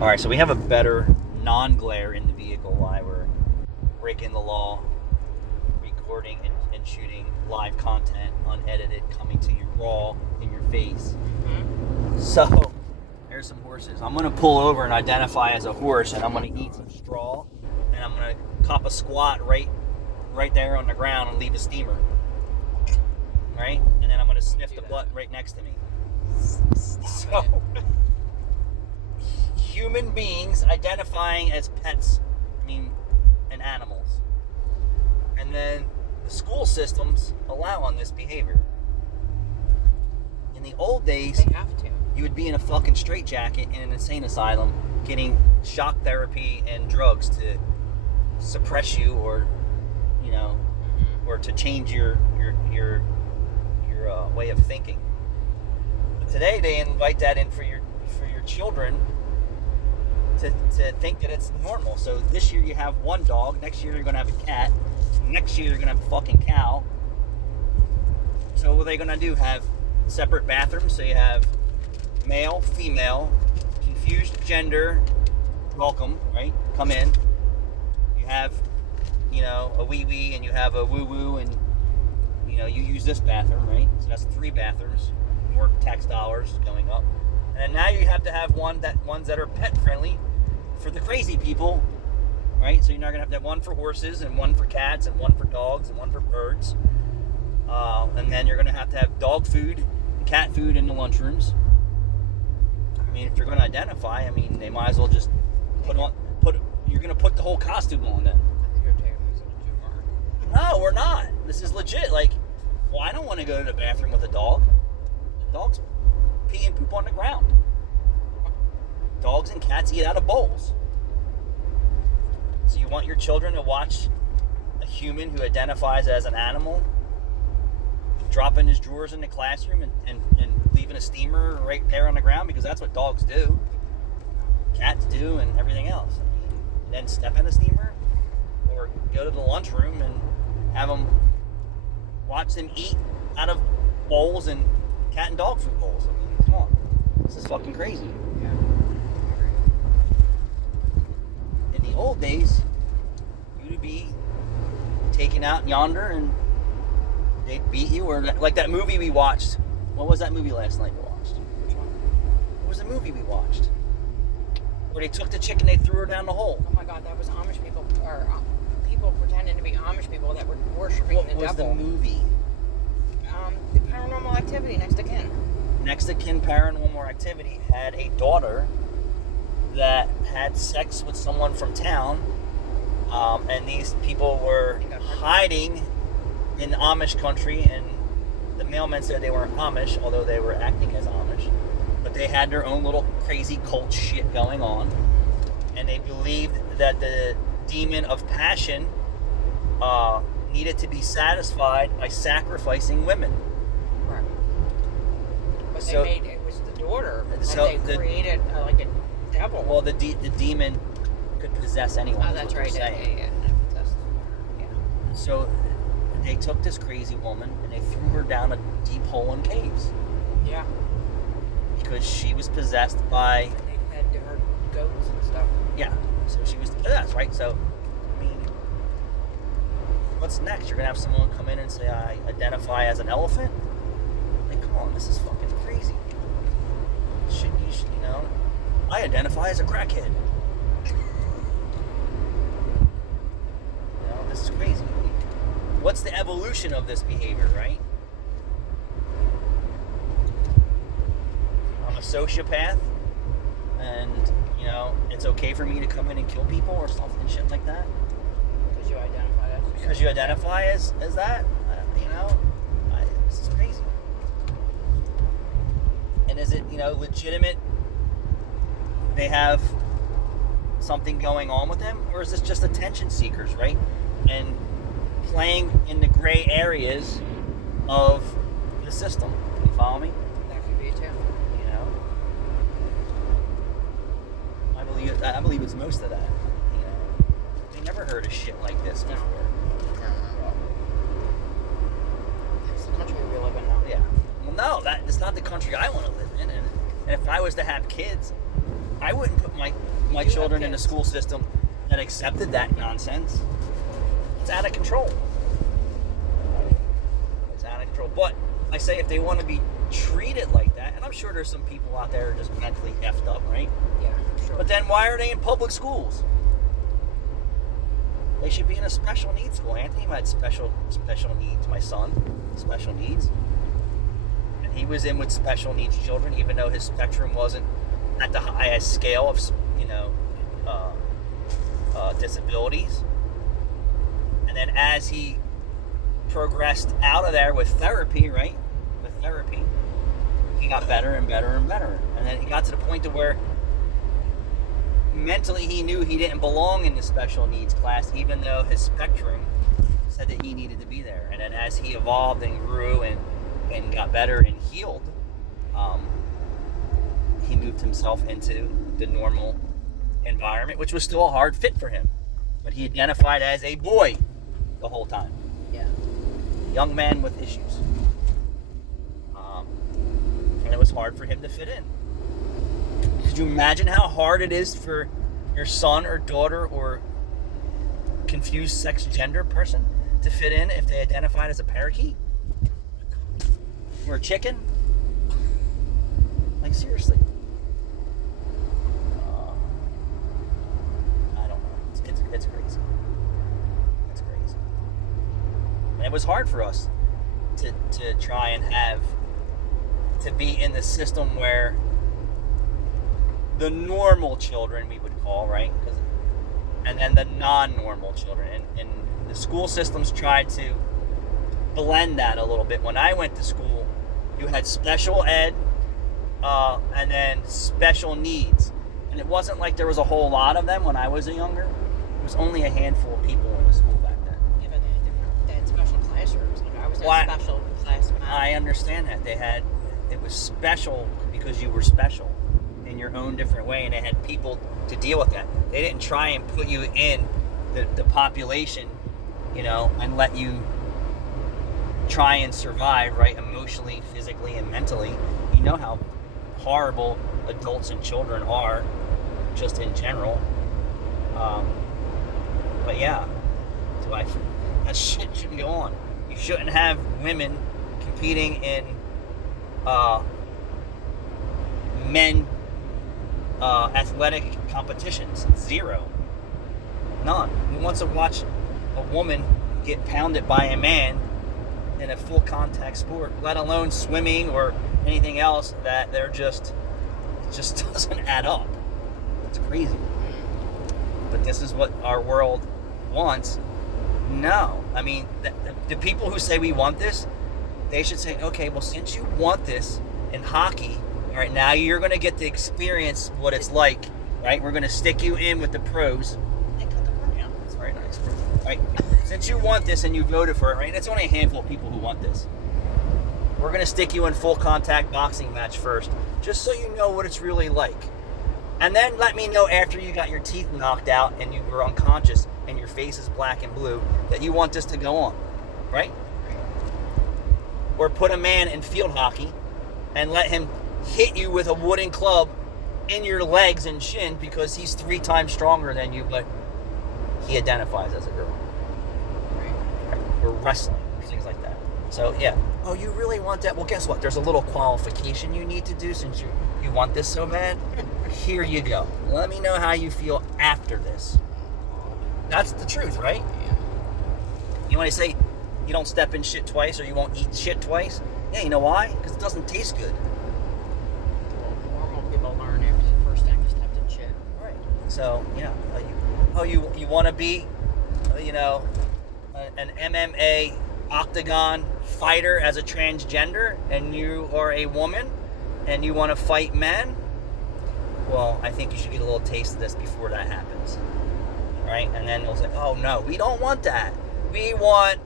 All right, so we have a better non-glare in the vehicle while we're breaking the law, recording and shooting live content, unedited, coming to you raw in your face. Mm-hmm. So, there's some horses. I'm going to pull over and identify as a horse, and I'm going to eat some straw, and I'm going to cop a squat right there on the ground and leave a steamer. Right? And then I'm going to sniff the butt right next to me. So, human beings identifying as pets, and animals. And then the school systems allow on this behavior. In the old days, They have to. you would be in a fucking straitjacket in an insane asylum getting shock therapy and drugs to suppress you or, or to change your way of thinking. But today they invite that in for your children to think that it's normal. So this year you have one dog, next year you're going to have a cat, next year you're going to have a fucking cow. So what are they going to do? Have separate bathrooms? So you have male, female, confused gender, welcome, right? Come in. You have, a wee-wee and you have a woo-woo and, you use this bathroom, right? So that's 3 bathrooms, more tax dollars going up. And then now you have to have ones that are pet friendly for the crazy people, right? So you're not going to have that one for horses and one for cats and one for dogs and one for birds. And then you're going to have dog food and cat food in the lunchrooms. If you're going to identify, they might as well just you're going to put the whole costume on then. I think you're taking this a too far. No, we're not. This is legit. I don't want to go to the bathroom with a dog. Dogs pee and poop on the ground. Dogs and cats eat out of bowls. So you want your children to watch a human who identifies as an animal dropping his drawers in the classroom and leaving a steamer right there on the ground, because that's what dogs do, cats do, and everything else. And then step in a steamer or go to the lunchroom and have them watch them eat out of bowls and cat and dog food bowls. Come on. This is fucking crazy. Yeah. In the old days, you'd be taken out yonder and they'd beat you, or like that movie we watched. What was that movie last night we watched? Which one? What was the movie we watched? Where they took the chick and they threw her down the hole. Oh my God, that was Amish people, or people pretending to be Amish people that were worshiping What the was devil. the movie? The Paranormal Activity, Next of Kin. Next of Kin Paranormal Activity had a daughter that had sex with someone from town, and these people were hiding in Amish country, and the mailman said they weren't Amish, although they were acting as Amish. But they had their own little crazy cult shit going on, and they believed that the demon of passion needed to be satisfied by sacrificing women. Correct. But So- it was the daughter, and so they the- created like a devil. Well, the demon could possess anyone. Oh, is that's what right. they're Yeah, saying. yeah. Yeah. So they took this crazy woman and they threw her down a deep hole in caves Yeah. because she was possessed by, And they fed her goats and stuff. yeah, so she was possessed, right? So, what's next? You're going to have someone come in and say, I identify as an elephant? Come on, this is fucking crazy. I identify as a crackhead. This is crazy. What's the evolution of this behavior, right? I'm a sociopath, and it's okay for me to come in and kill people or something, shit like that. Because you identify as. Because you identify as that, this is crazy. And is it legitimate? They have something going on with them, or is this just attention seekers, right? And playing in the gray areas of the system. You follow me? That could be too. I believe it's most of that. They never heard of shit like this before. It's the country we live in now. Yeah. Well, no, it's not the country I want to live in. And if I was to have kids, I wouldn't put my my You children have in the kids. school system that accepted that nonsense. It's out of control. It's out of control. But I say if they want to be treated like that, and I'm sure there's some people out there just mentally effed up, right? Yeah, sure. But then why are they in public schools? They should be in a special needs school. Anthony had special needs. My son, special needs. And he was in with special needs children, even though his spectrum wasn't at the highest scale of, disabilities. And then as he progressed out of there with therapy, right? With therapy, he got better and better and better. And then he got to the point to where mentally he knew he didn't belong in the special needs class, even though his spectrum said that he needed to be there. And then as he evolved and grew and got better and healed, he moved himself into the normal environment, which was still a hard fit for him. But he identified as a boy the whole time. Yeah. Young man with issues. And it was hard for him to fit in. Could you imagine how hard it is for your son or daughter or confused sex gender person to fit in if they identified as a parakeet? Or a chicken? Like, seriously. I don't know. It's crazy. It's crazy. And it was hard for us to try and to be in the system where the normal children, we would call, right? And then the non-normal children. And the school systems tried to blend that a little bit. When I went to school, you had special ed and then special needs. And it wasn't like there was a whole lot of them when I was younger. It was only a handful of people in the school back then. Yeah, but they had special classrooms. I was in a special class. I understand that. It was special because you were special in your own different way, and they had people to deal with that. They didn't try and put you in the population, and let you try and survive, right, emotionally, physically, and mentally. You know how horrible adults and children are, just in general. But yeah, that shit shouldn't go on. You shouldn't have women competing in men athletic competitions. Zero. None. Who wants to watch a woman get pounded by a man in a full contact sport, let alone swimming or anything else that it just doesn't add up. It's crazy. But this is what our world wants. No. I mean, the people who say we want this, they should say, okay, well, since you want this in hockey, all right, now you're going to get to experience what it's like, right? We're going to stick you in with the pros. They cut the one down. That's very nice. Right? Since you want this and you voted for it, right? It's only a handful of people who want this. We're going to stick you in full contact boxing match first, just so you know what it's really like. And then let me know after you got your teeth knocked out and you were unconscious and your face is black and blue that you want this to go on, right? Or put a man in field hockey and let him hit you with a wooden club in your legs and shin because he's 3 times stronger than you, but he identifies as a girl. Right. Or wrestling, or things like that. So, yeah. Oh, you really want that? Well, guess what? There's a little qualification you need to do since you want this so bad. Here you go. Let me know how you feel after this. That's the truth, right? Yeah. You want to say you don't step in shit twice or you won't eat shit twice? Yeah, you know why? Because it doesn't taste good. Well, normal people learn after the first time you stepped in shit. Right. So, yeah. You want to be, an MMA octagon fighter as a transgender and you are a woman and you want to fight men? Well, I think you should get a little taste of this before that happens. Right? And then they'll say, oh no, we don't want that. We want,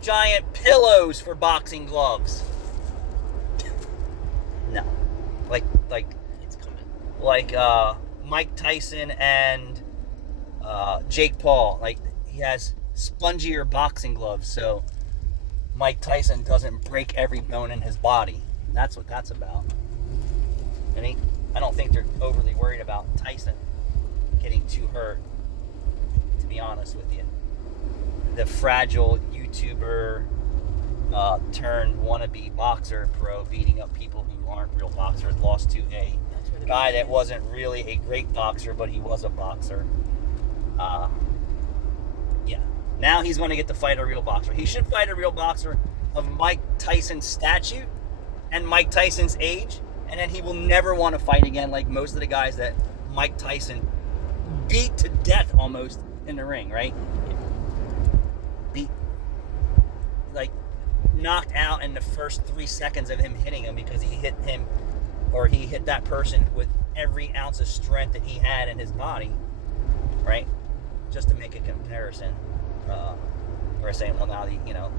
giant pillows for boxing gloves. No. Like It's coming. like Mike Tyson and Jake Paul. Like, he has spongier boxing gloves so Mike Tyson doesn't break every bone in his body. That's what that's about. And I don't think they're overly worried about Tyson getting too hurt, to be honest with you. The fragile YouTuber turned wannabe boxer pro beating up people who aren't real boxers, lost to a guy that wasn't really a great boxer, but he was a boxer. Yeah. Now he's going to get to fight a real boxer. He should fight a real boxer of Mike Tyson's stature and Mike Tyson's age, and then he will never want to fight again like most of the guys that Mike Tyson beat to death almost in the ring, right? Beat, like, knocked out in the first 3 seconds of him hitting him because he hit him, or he hit that person with every ounce of strength that he had in his body, right? Just to make a comparison. We're saying, well, now, you know,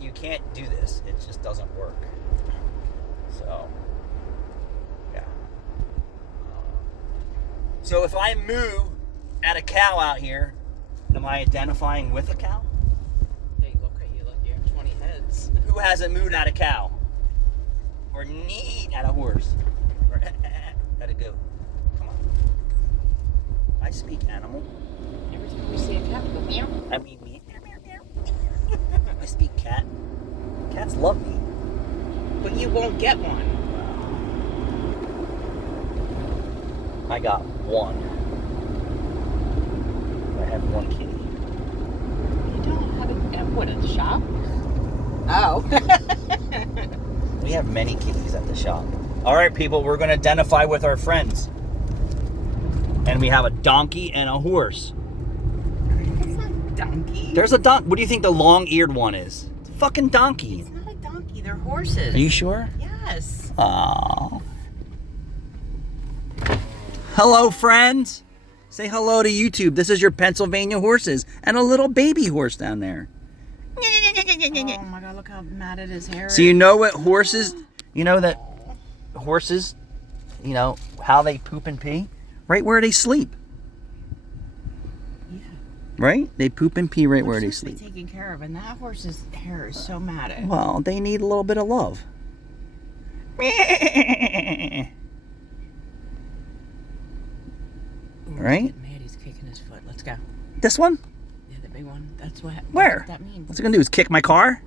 you can't do this. It just doesn't work. So, yeah. So if I moo at a cow out here, am I identifying with a cow? They look at you like you have 20 heads. Who hasn't mooed at a cow? Or neat at a horse? Or at a goat? Come on. I speak animal. Every time we see a cat, we go meow. I mean, meow, meow, meow. I speak cat. Cats love me. But you won't get one. I got one. I have one kitty. You don't have it at what, at the shop? Oh. We have many kitties at the shop. All right, people, we're going to identify with our friends. And we have a donkey and a horse. That's not donkey. There's a donkey. What do you think the long-eared one is? It's a fucking donkey. It's not a donkey. They're horses. Are you sure? Yes. Aww. Hello, friends. Say hello to YouTube. This is your Pennsylvania horses and a little baby horse down there. Oh my God, look how matted his hair is. So you know what horses, you know that horses, you know, how they poop and pee? Right where they sleep. Yeah. Right? They poop and pee right where they They're supposed to sleep. be taken care of, and that horse's hair is so matted. Well, they need a little bit of love. Right? Mad, he's kicking his foot. Let's go. This one? Yeah, the big one. That's what. Where? That means. What's it gonna do? Is kick my car?